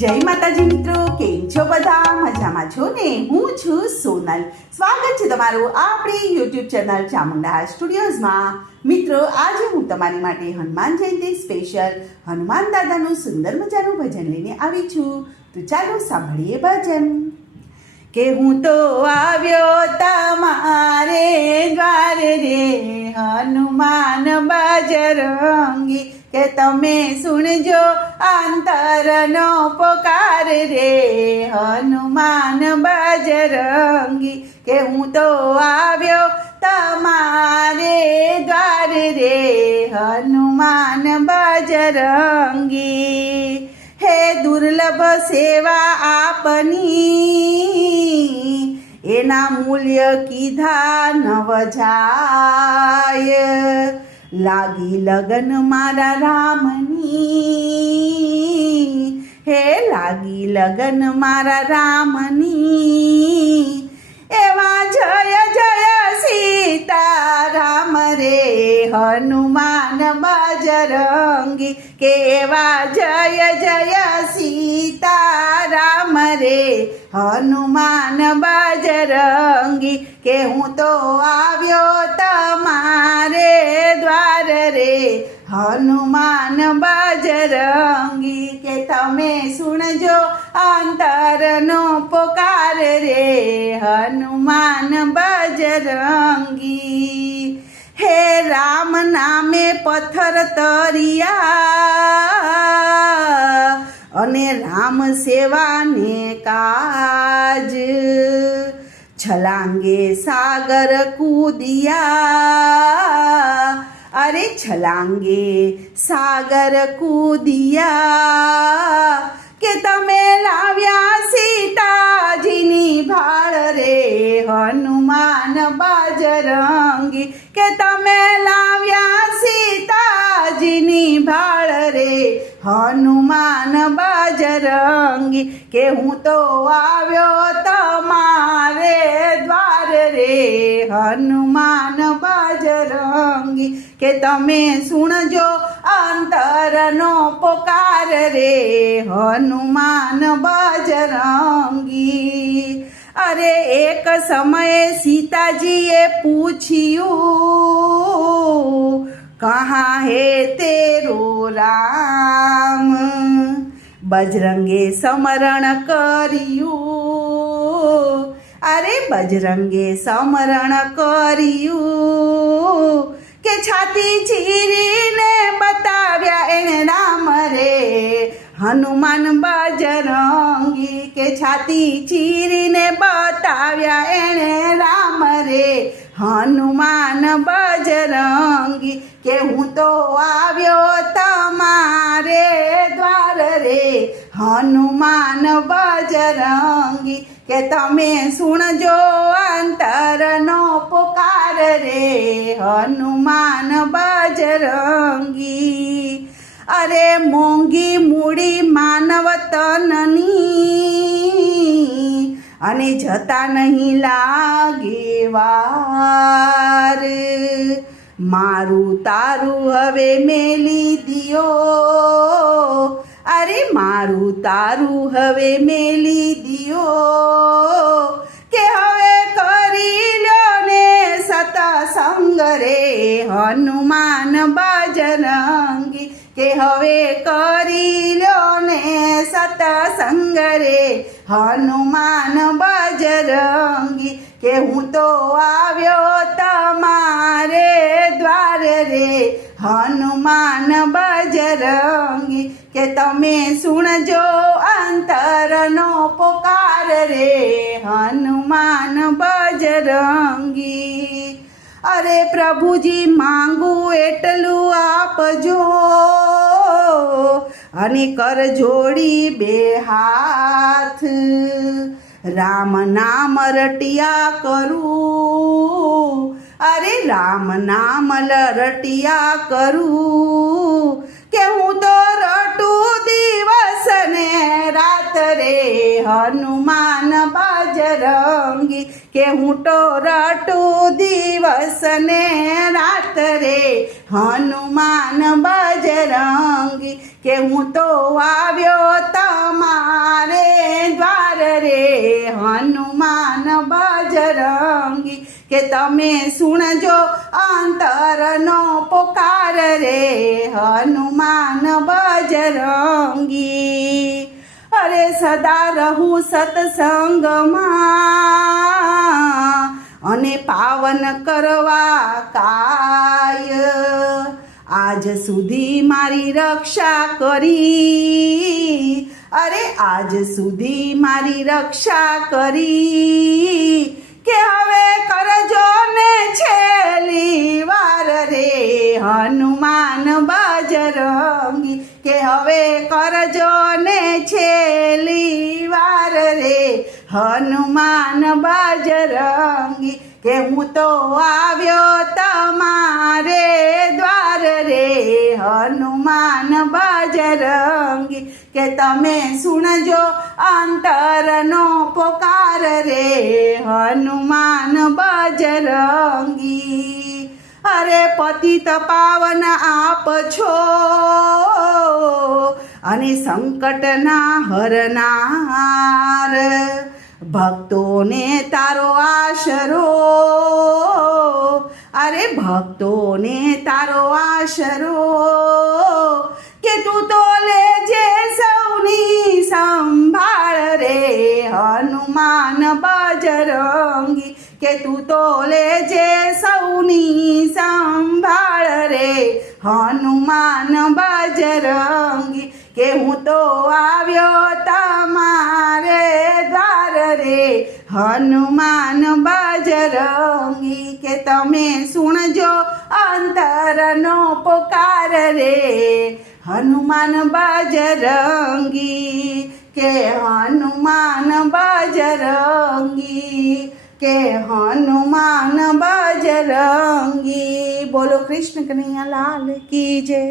જય માતાજી મિત્રો, કેમ છો બધા? મજામાં છો ને? હું છું સોનલ. સ્વાગત છે તમારું આપણી YouTube ચેનલ ચામુંડા સ્ટુડિયોઝમાં. મિત્રો, આજે હું તમારી માટે હનુમાન જયંતિ સ્પેશિયલ હનુમાન દાદાનું સુંદર મજાનું ભજન લઈને આવી છું. તો ચાલો સાંભળીએ ભજન. કે હું તો આવ્યો તમારે દ્વારે રે હનુમાન બજરંગી, કે તમે સુણજો અંતરનો પોકાર રે હનુમાન બજરંગી, કે હું તો આવ્યો તમારે દ્વારે રે હનુમાન બજરંગી. હે દુર્લભ સેવા આપની, એના મૂલ્ય કીધા નવ જાય. લાગી લગન મારા રામની, હે લાગી લગન મારા રામની. એવા જય જય સીતારામ રે હનુમાન બજરંગી, કે એવા જય જય સીતારામ રે હનુમાન બજરંગી, કે હું તો આવ્યો તમારે દ્વાર રે હનુમાન બજરંગી, કે તમે સુણજો અંતરનો પોકાર રે હનુમાન બજરંગી. હે રામ નામે પથ્થર તરિયા, અને રામ સેવાને કાજ. છલાંગે સાગર કૂદિયા, અરે છલાંગે સાગર કૂદિયા, કે તમે લાવ્યા સીતાજીની ભાળ રે હનુમાન બજરંગી, કે તમે લાવ્યા સીતાજીની ભાળ રે હનુમાન બજરંગી, કે હું તો આવ્યો તમારે દ્વાર રે હનુમાન બજરંગી, કે તમે સુણજો અંતરનો પોકાર રે હનુમાન બજરંગી. અરે એક સમયે સીતાજીએ પૂછ્યું, કહા હે તેરો રામ. બજરંગે સમરણ કર્યું, અરે બજરંગે સમરણ કર્યું, કે છાતી ચીરીને બતાવ્યા એણે રામ રે હનુમાન બજરંગી, કે છાતી ચીરીને બતાવ્યા એણે રામ રે હનુમાન બજરંગી, કે હું તો આવ્યો તમારે દ્વાર રે હનુમાન બજરંગી, કે તમે સુણજો અંતરનો પોકાર રે હનુમાન બજરંગી. અરે મોંઘી મૂડી માનવ તનની, અને જતા નહીં લાગે વાર. મારું તારું હવે મેલી દિયો, અરે મારું તારું હવે મેલી દિયો, કે હવે કરી લ્યો ને સતસંગ રે હનુમાન બજરંગી, કે હવે કરી લ્યો ને સતસંગ રે હનુમાન બજરંગી, કે હું તો આવ્યો તમારે દ્વાર રે હનુમાન બજરંગી, કે તમે સુણજો અંતરનો પોકાર રે હનુમાન બજરંગી. અરે પ્રભુજી માંગું એટલું આપજો, અને કર જોડી બે હાથ. રામ નામ રટિયા કરું, અરે રામ નામ રટિયા કરું, કે હું તો રટું દિવસ ને રાત રે હનુમાન બજરંગી, કે હું તો રટું દિવસ ને રાત રે હનુમાન બજરંગી, કે હું તો આવ્યો તમારે કે તમે સુણજો અંતરનો પોકાર રે હનુમાન બજરંગી. અરે સદા રહું સત્સંગમાં અને પાવન કરવા કાય. આજ સુધી મારી રક્ષા કરી, અરે આજ સુધી મારી રક્ષા કરી, કે હવે કરજો ને છેલ્લી વાર રે હનુમાન બજરંગી. કે હવે કરજો ને છેલ્લી વાર રે હનુમાન બજરંગી. કે હું તો આવ્યો તમારે દ્વાર રે હનુમાન બજરંગી. કે તમે સુણજો અંતરનો પોકાર રે હનુમાન બજરંગી. અરે પતિત પાવન આપ છો અને સંકટના હરનાર, ભક્તોને તારો આશરો, અરે ભક્તોને તારો આશરો, કે તું તો લેજે સૌની સંભાળ રે હનુમાન બજરંગી. કે તું તો લેજે સૌની સંભાળ રે હનુમાન બજરંગી. કે હું તો આવ્યો તમારે દ્વાર રે હનુમાન બજરંગી. કે તમે સુણજો અંતરનો પોકાર રે હનુમાન બજરંગી. કે હનુમાન બજરંગી, કે હનુમાન બજરંગી. બોલો કૃષ્ણ કનૈયા લાલ કી જય.